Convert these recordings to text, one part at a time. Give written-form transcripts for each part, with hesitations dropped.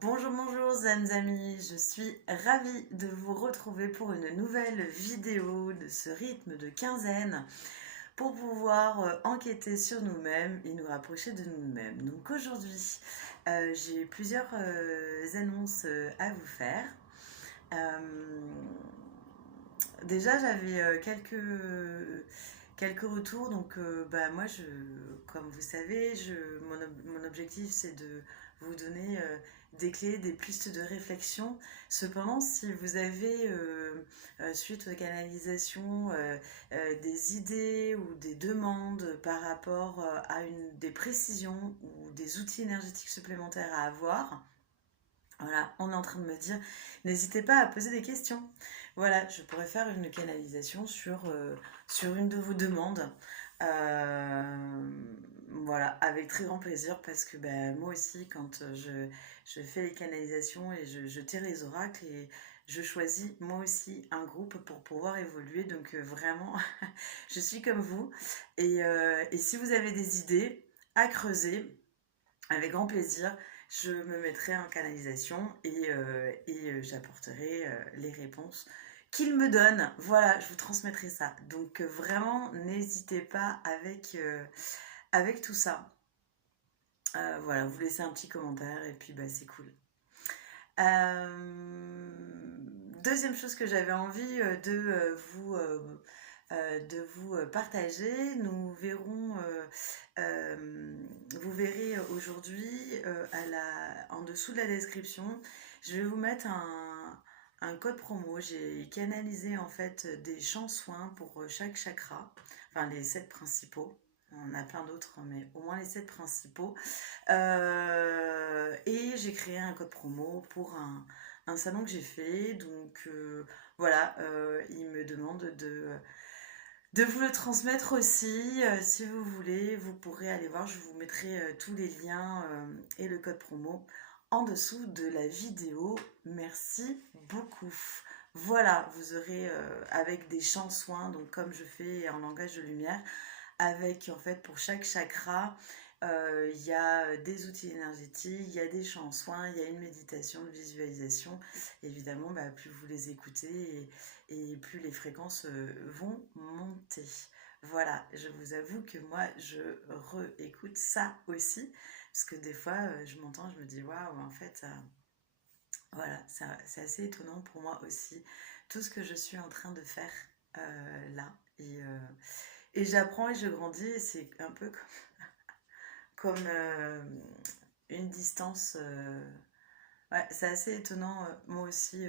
Bonjour, bonjour, amis, je suis ravie de vous retrouver pour une nouvelle vidéo de ce rythme de quinzaine pour pouvoir enquêter sur nous-mêmes et nous rapprocher de nous-mêmes. Donc aujourd'hui, j'ai plusieurs annonces à vous faire. Euh, Déjà, j'avais quelques retours. Donc, moi, comme vous savez, mon objectif, c'est de vous donner des clés, des pistes de réflexion. Cependant, si vous avez, suite aux canalisations, des idées ou des demandes par rapport des précisions ou des outils énergétiques supplémentaires à avoir, voilà, on est en train de me dire, n'hésitez pas à poser des questions. Voilà, je pourrais faire une canalisation sur une de vos demandes. Euh, voilà, avec très grand plaisir parce que ben, moi aussi, quand je fais les canalisations et je tire les oracles et je choisis moi aussi un groupe pour pouvoir évoluer. Donc vraiment, je suis comme vous. Et si vous avez des idées à creuser, avec grand plaisir, je me mettrai en canalisation et j'apporterai les réponses qu'il me donne. Voilà, je vous transmettrai ça. Donc vraiment, n'hésitez pas avec tout ça. Voilà, vous laissez un petit commentaire et puis bah, c'est cool. Deuxième chose que j'avais envie de vous partager. Vous verrez aujourd'hui en dessous de la description, je vais vous mettre un code promo. J'ai canalisé en fait des chants soins pour chaque chakra, enfin les 7 principaux. On a plein d'autres, mais au moins les 7 principaux. Et j'ai créé un code promo pour un salon que j'ai fait. Donc voilà, il me demande de vous le transmettre aussi. Si vous voulez, vous pourrez aller voir. Je vous mettrai tous les liens et le code promo en dessous de la vidéo. Merci beaucoup. Voilà, vous aurez avec des chants soins, donc comme je fais en langage de lumière, avec en fait pour chaque chakra, il y a des outils énergétiques, il y a des chants soins, il y a une méditation, une visualisation. Évidemment, bah, plus vous les écoutez et plus les fréquences vont monter. Voilà, je vous avoue que moi, je réécoute ça aussi, parce que des fois, je m'entends, je me dis, waouh, en fait, voilà, c'est assez étonnant pour moi aussi, tout ce que je suis en train de faire là. Et j'apprends et je grandis, et c'est un peu comme une distance. Ouais, c'est assez étonnant, moi aussi,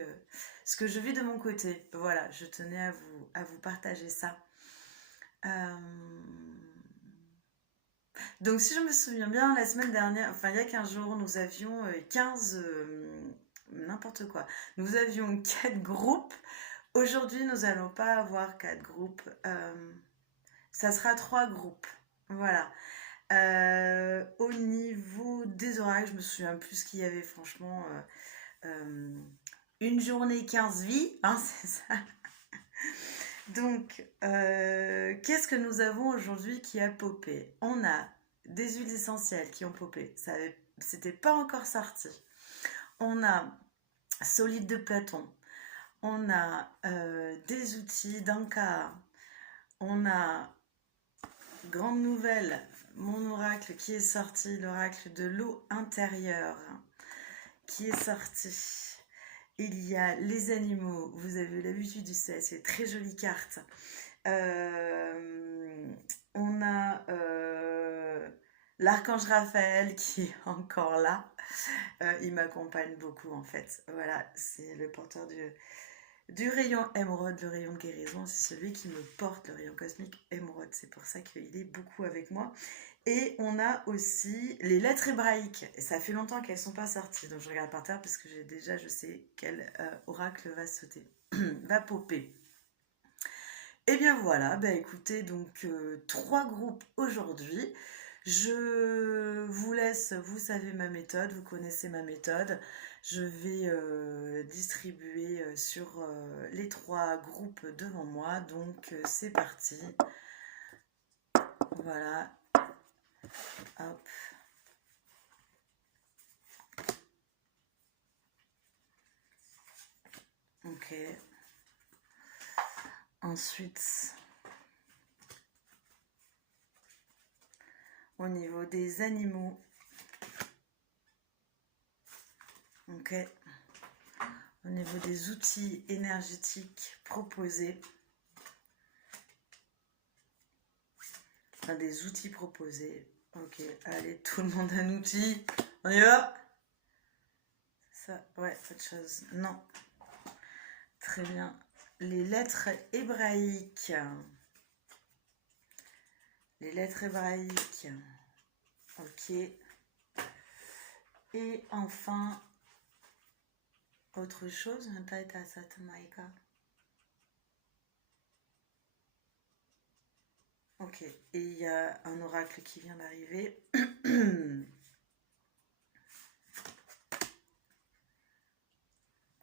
ce que je vis de mon côté. Voilà, je tenais à vous partager ça. Euh, Donc, si je me souviens bien, la semaine dernière, enfin, il y a 15 jours, nous avions 15. N'importe quoi. Nous avions 4 groupes. Aujourd'hui, nous n'allons pas avoir 4 groupes. Ça sera 3 groupes. Voilà. Au niveau des horaires, je me souviens plus ce qu'il y avait, franchement. Euh, une journée, 15 vies, hein, c'est ça. Donc, qu'est-ce que nous avons aujourd'hui qui a popé? On a des huiles essentielles qui ont popé. C'était pas encore sorti. On a Solide de Platon. On a des outils d'Anka. On a Grande nouvelle, mon oracle qui est sorti, l'oracle de l'eau intérieure qui est sorti. Il y a les animaux, vous avez l'habitude du c'est une très jolie carte. On a l'archange Raphaël qui est encore là. Il m'accompagne beaucoup en fait. Voilà, c'est le porteur du rayon émeraude, le rayon de guérison. C'est celui qui me porte, le rayon cosmique émeraude. C'est pour ça qu'il est beaucoup avec moi. Et on a aussi les lettres hébraïques. Et ça fait longtemps qu'elles ne sont pas sorties. Donc je regarde par terre parce que je sais quel oracle va sauter, va popper. Et bien voilà, bah écoutez, donc 3 groupes aujourd'hui. Je vous laisse, vous savez ma méthode, vous connaissez ma méthode. Je vais distribuer sur les 3 groupes devant moi. Donc c'est parti. Voilà. Hop. Ok. Ensuite, au niveau des animaux. Ok. Au niveau des outils énergétiques proposés. Enfin, des outils proposés. Ok, allez, tout le monde a un outil. On y va? Ça, ouais, autre chose. Non. Très bien. Les lettres hébraïques. Les lettres hébraïques. Ok. Et enfin, autre chose. Ok. Et il y a un oracle qui vient d'arriver.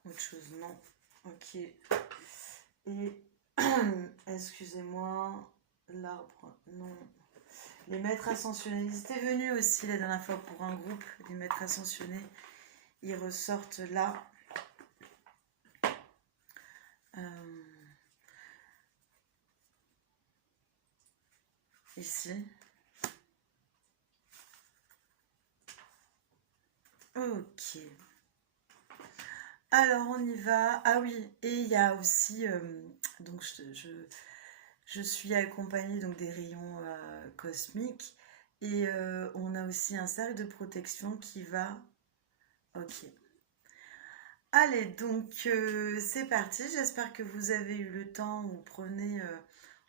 Autre chose, non. Ok. Et excusez-moi, l'arbre, non. Les maîtres ascensionnés, ils étaient venus aussi la dernière fois pour un groupe, les maîtres ascensionnés. Ils ressortent là. Ici. Ok. Alors on y va. Ah oui, et il y a aussi, donc je suis accompagnée donc des rayons cosmiques et on a aussi un cercle de protection qui va. Ok. Allez, donc c'est parti. J'espère que vous avez eu le temps. Vous prenez,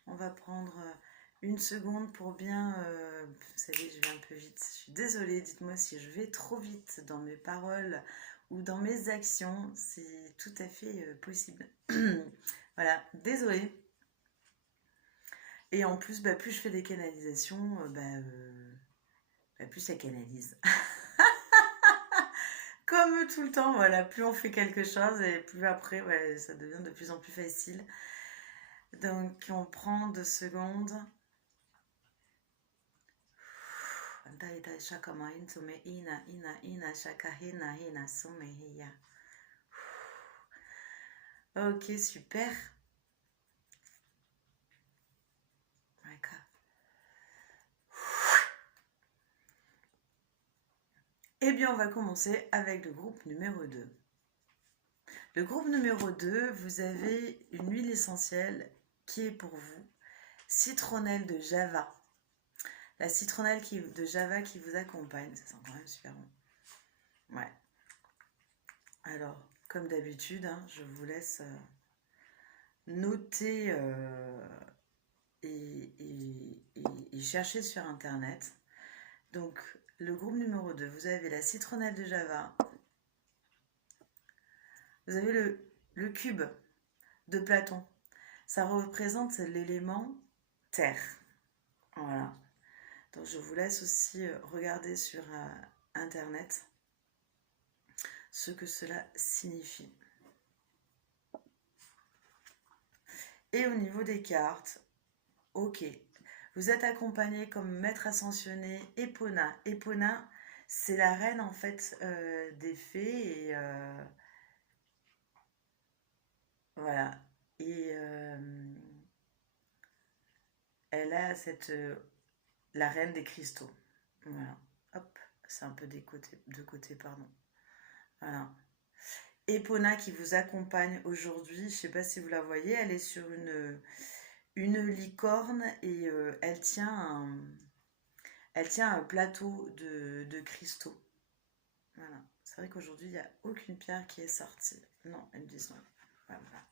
on va prendre une seconde pour bien. Vous savez, je vais un peu vite. Je suis désolée. Dites-moi si je vais trop vite dans mes paroles ou dans mes actions. C'est tout à fait possible. Voilà, désolée. Et en plus, bah, plus je fais des canalisations, plus ça canalise. Comme tout le temps, voilà, plus on fait quelque chose et plus après, ouais, ça devient de plus en plus facile. Donc on prend 2 secondes. Ok, super. Eh bien, on va commencer avec le groupe numéro 2. Le groupe numéro 2, vous avez une huile essentielle qui est pour vous, citronnelle de Java. La citronnelle de Java qui vous accompagne, ça sent quand même super bon. Ouais. Alors, comme d'habitude, hein, je vous laisse noter et chercher sur Internet. Donc, le groupe numéro 2, vous avez la citronnelle de Java. Vous avez le cube de Platon. Ça représente l'élément terre. Voilà. Donc, je vous laisse aussi regarder sur Internet ce que cela signifie. Et au niveau des cartes, ok. Vous êtes accompagné comme maître ascensionné Epona. Epona, c'est la reine en fait des fées et voilà. Et elle a la reine des cristaux. Voilà. Hop, c'est un peu de côté, pardon. Voilà. Epona qui vous accompagne aujourd'hui, je ne sais pas si vous la voyez, elle est sur une licorne et elle tient un plateau de cristaux. Voilà. C'est vrai qu'aujourd'hui, il n'y a aucune pierre qui est sortie. Non, elles me disent non. Voilà.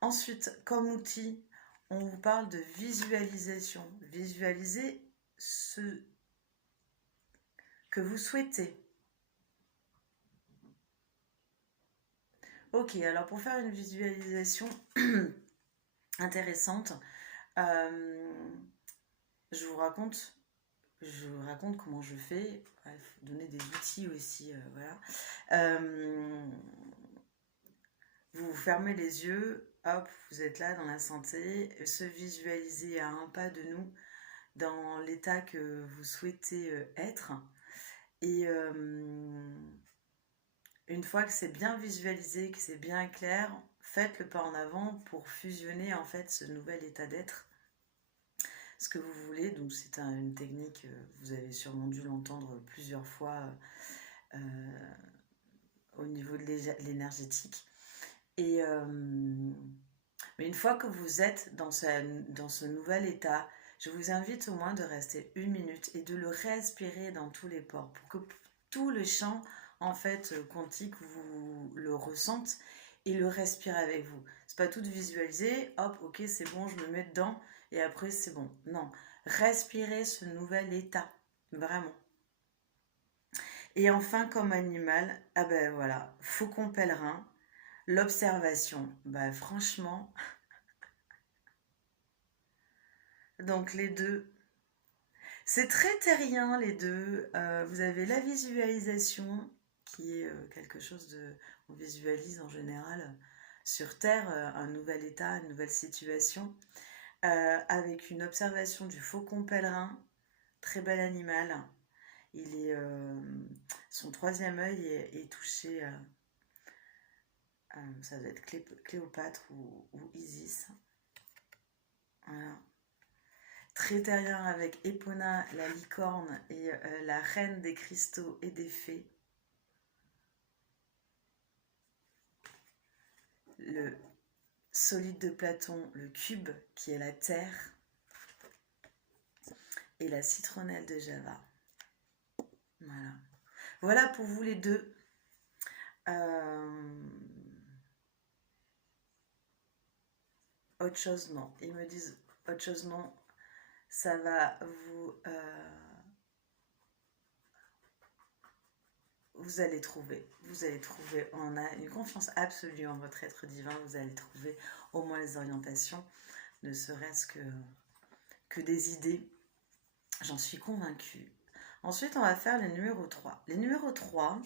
Ensuite, comme outil, on vous parle de visualisation. Visualiser ce que vous souhaitez. Ok, alors pour faire une visualisation intéressante, je vous raconte comment je fais. Il faut donner des outils aussi. Voilà. Vous fermez les yeux, hop, vous êtes là dans la santé, se visualiser à un pas de nous dans l'état que vous souhaitez être. Et une fois que c'est bien visualisé, que c'est bien clair, faites le pas en avant pour fusionner en fait ce nouvel état d'être, ce que vous voulez. Donc c'est une technique, vous avez sûrement dû l'entendre plusieurs fois au niveau de l'énergétique. Et mais une fois que vous êtes dans ce nouvel état, je vous invite au moins de rester 1 minute et de le respirer dans tous les pores pour que tout le champ en fait quantique vous le ressente et le respire avec vous. C'est pas tout de visualiser, hop, ok, c'est bon, je me mets dedans et après c'est bon. Non, respirez ce nouvel état, vraiment. Et enfin, comme animal, ah ben voilà, faucon pèlerin, l'observation. Ben franchement, donc les deux, c'est très terrien les deux. Vous avez la visualisation, qui est quelque chose de... On visualise en général sur Terre un nouvel état, une nouvelle situation, avec une observation du faucon pèlerin, très bel animal. Il est, son troisième œil est touché, ça doit être Cléopâtre ou Isis. Voilà. Très terrien avec Epona, la licorne et la reine des cristaux et des fées. Le solide de Platon, le cube qui est la terre. Et la citronnelle de Java. Voilà. Voilà pour vous les deux. Autre chose, non. Ils me disent autre chose, non. Ça va vous... vous allez trouver. On a une confiance absolue en votre être divin. Vous allez trouver au moins les orientations, ne serait-ce que des idées. J'en suis convaincue. Ensuite, on va faire les numéros 3. Les numéros 3,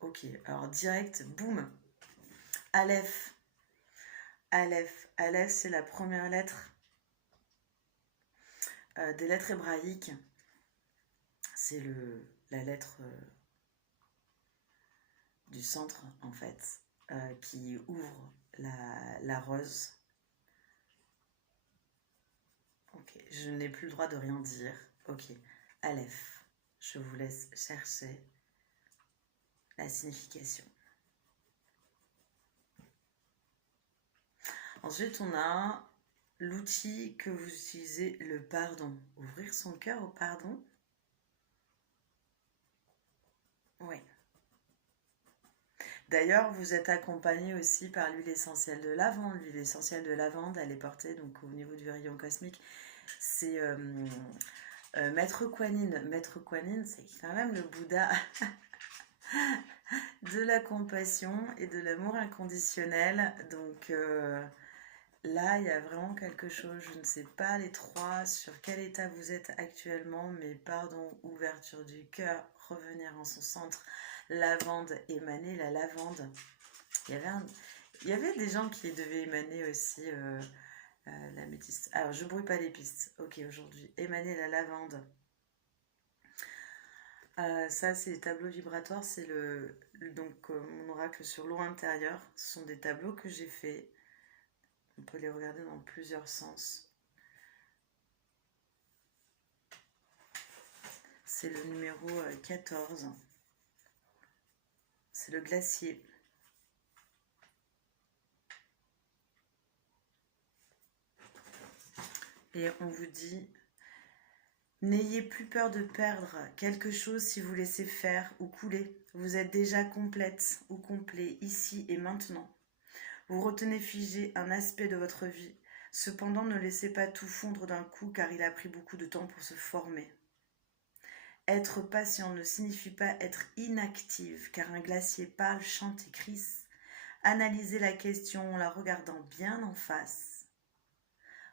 ok, alors direct, boum. Aleph. Aleph, c'est la première lettre des lettres hébraïques. C'est la lettre du centre, en fait, qui ouvre la rose. Ok, je n'ai plus le droit de rien dire. Ok, Aleph, je vous laisse chercher la signification. Ensuite, on a l'outil que vous utilisez, le pardon. Ouvrir son cœur au pardon. Oui. D'ailleurs, vous êtes accompagné aussi par l'huile essentielle de lavande. L'huile essentielle de lavande, elle est portée donc au niveau du rayon cosmique. C'est Maître Kuan Yin. Maître Kuan Yin, c'est quand même le Bouddha de la compassion et de l'amour inconditionnel. Donc là, il y a vraiment quelque chose. Je ne sais pas les trois sur quel état vous êtes actuellement, mais pardon, ouverture du cœur, revenir en son centre. Lavande, émaner la lavande. Il y avait des gens qui devaient émaner aussi la métisse. Alors, je brouille pas les pistes. Ok, aujourd'hui, émaner la lavande. Ça, c'est les tableaux vibratoires. C'est donc mon oracle sur l'eau intérieure. Ce sont des tableaux que j'ai faits. On peut les regarder dans plusieurs sens. C'est le numéro 14. C'est le glacier. Et on vous dit, n'ayez plus peur de perdre quelque chose si vous laissez faire ou couler. Vous êtes déjà complète ou complet ici et maintenant. Vous retenez figé un aspect de votre vie. Cependant, ne laissez pas tout fondre d'un coup car il a pris beaucoup de temps pour se former. Être patient ne signifie pas être inactive, car un glacier parle, chante et crisse. Analysez la question en la regardant bien en face.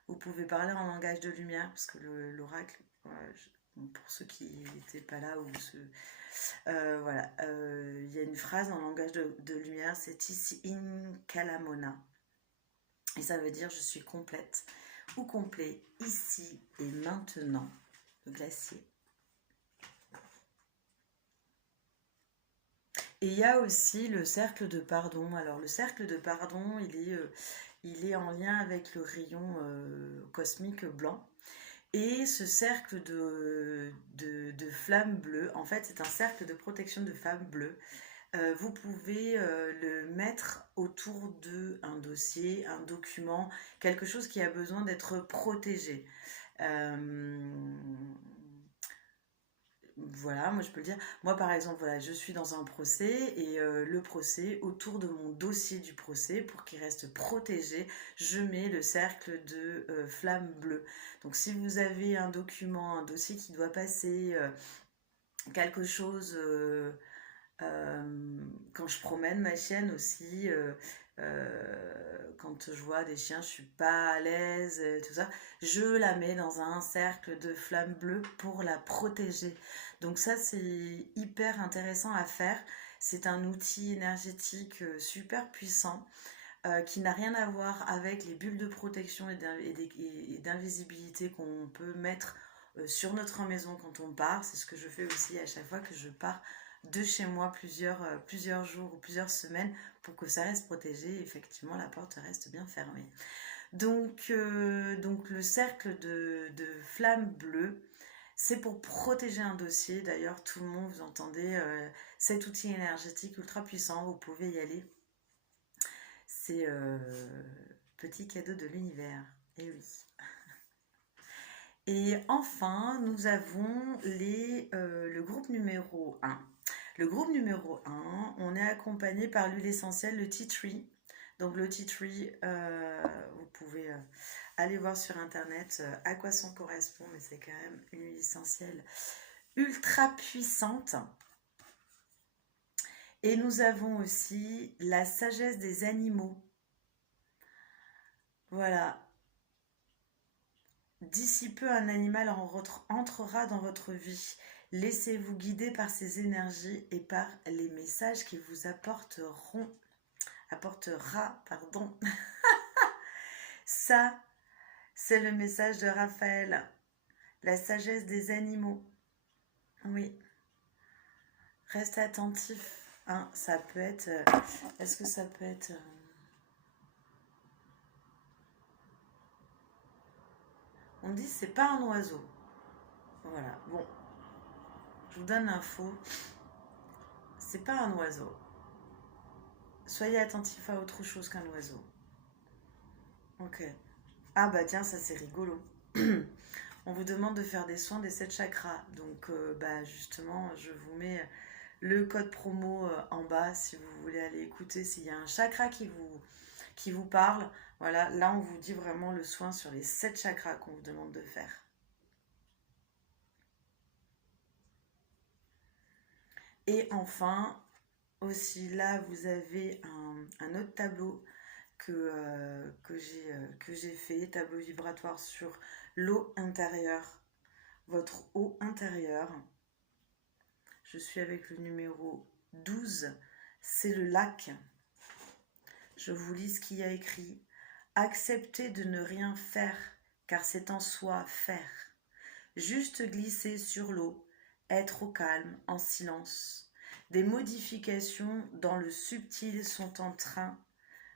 Vous pouvez parler en langage de lumière, parce que l'oracle, pour ceux qui n'étaient pas là, ou voilà, il y a une phrase en langage de lumière, c'est ici in kalamona. Et ça veut dire je suis complète ou complet ici et maintenant, le glacier. Et il y a aussi le cercle de pardon. Alors le cercle de pardon, il est en lien avec le rayon cosmique blanc. Et ce cercle de flammes bleues, en fait, c'est un cercle de protection de flammes bleues. Vous pouvez le mettre autour d'un dossier, un document, quelque chose qui a besoin d'être protégé. Euh, voilà, moi je peux le dire. Moi par exemple, voilà, je suis dans un procès et le procès, autour de mon dossier du procès, pour qu'il reste protégé, je mets le cercle de flamme bleue. Donc si vous avez un document, un dossier qui doit passer, quelque chose, quand je promène ma chienne aussi, quand je vois des chiens, je suis pas à l'aise, tout ça, je la mets dans un cercle de flamme bleue pour la protéger. Donc ça, c'est hyper intéressant à faire. C'est un outil énergétique super puissant qui n'a rien à voir avec les bulles de protection et d'invisibilité qu'on peut mettre sur notre maison quand on part. C'est ce que je fais aussi à chaque fois que je pars de chez moi plusieurs jours ou plusieurs semaines pour que ça reste protégé. Effectivement, la porte reste bien fermée. Donc le cercle de flamme bleue, c'est pour protéger un dossier. D'ailleurs, tout le monde, vous entendez cet outil énergétique ultra puissant, vous pouvez y aller. C'est petit cadeau de l'univers. Et oui. Et enfin, nous avons le groupe numéro 1. Le groupe numéro 1, on est accompagné par l'huile essentielle, le tea tree. Donc le tea tree, vous pouvez aller voir sur internet à quoi ça correspond, mais c'est quand même une huile essentielle ultra puissante. Et nous avons aussi la sagesse des animaux. Voilà. D'ici peu, un animal entrera dans votre vie. Laissez-vous guider par ses énergies et par les messages qu'il vous apportera, pardon. Ça, c'est le message de Raphaël. La sagesse des animaux. Oui. Reste attentif. Hein, ça peut être... est-ce que ça peut être... on dit c'est pas un oiseau. Voilà. Bon. Je vous donne l'info. C'est pas un oiseau. Soyez attentif à autre chose qu'un oiseau. Ok. Ah bah tiens, ça c'est rigolo. On vous demande de faire des soins des 7 chakras. Donc bah justement, je vous mets le code promo en bas si vous voulez aller écouter. S'il y a un chakra qui vous parle, voilà, là on vous dit vraiment le soin sur les 7 chakras qu'on vous demande de faire. Et enfin, aussi là vous avez un autre tableau que j'ai fait, tableau vibratoire sur l'eau intérieure, votre eau intérieure. Je suis avec le numéro 12, c'est le lac. Je vous lis ce qu'il y a écrit. Acceptez de ne rien faire, car c'est en soi faire. Juste glisser sur l'eau, être au calme, en silence. Des modifications dans le subtil sont en train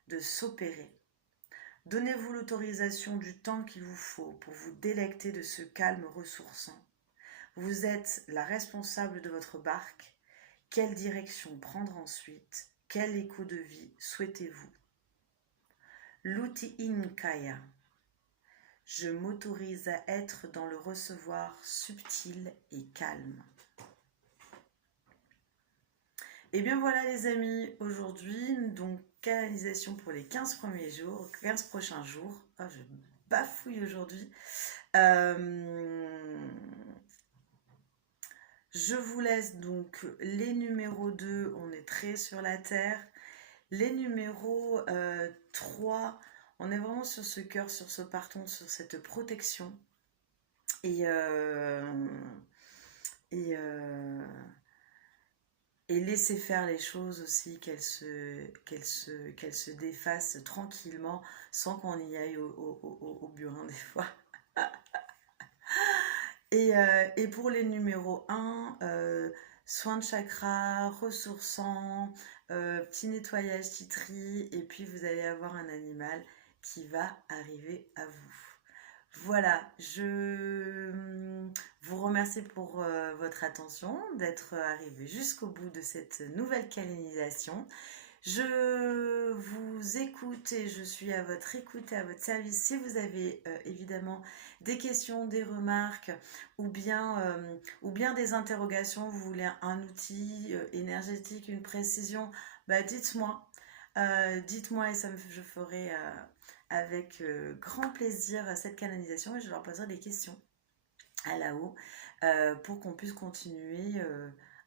de s'opérer. Donnez-vous l'autorisation du temps qu'il vous faut pour vous délecter de ce calme ressourçant. Vous êtes la responsable de votre barque. Quelle direction prendre ensuite? Quel écho de vie souhaitez-vous? L'outil Inkaya. Je m'autorise à être dans le recevoir subtil et calme. Et bien voilà les amis, aujourd'hui, donc canalisation pour les 15 premiers jours, 15 prochains jours. Oh, je bafouille aujourd'hui. Je vous laisse donc les numéros 2, on est très sur la terre. Les numéros 3, on est vraiment sur ce cœur, sur ce parton, sur cette protection. Et laisser faire les choses aussi, qu'elles se défassent tranquillement, sans qu'on y aille au burin des fois. Et pour les numéros 1, soin de chakra, ressourçant, petit nettoyage, petit tri, et puis vous allez avoir un animal qui va arriver à vous. Voilà, je vous remercie pour votre attention, d'être arrivé jusqu'au bout de cette nouvelle canalisation. Je vous écoute et je suis à votre écoute et à votre service si vous avez évidemment des questions, des remarques ou bien des interrogations, vous voulez un outil énergétique, une précision, bah dites-moi. Dites-moi et je ferai avec grand plaisir cette canalisation et je leur poserai des questions à là-haut pour qu'on puisse continuer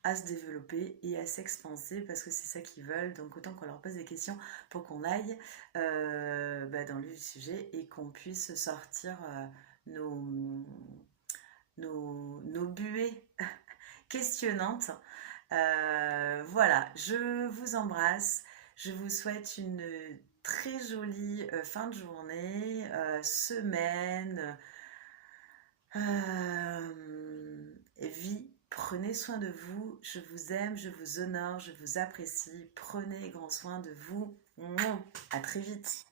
à se développer et à s'expanser parce que c'est ça qu'ils veulent. Donc autant qu'on leur pose des questions pour qu'on aille dans le sujet et qu'on puisse sortir nos, nos buées questionnantes. Voilà, je vous embrasse. Je vous souhaite une très jolie fin de journée, semaine, vie. Prenez soin de vous. Je vous aime, je vous honore, je vous apprécie. Prenez grand soin de vous. À très vite.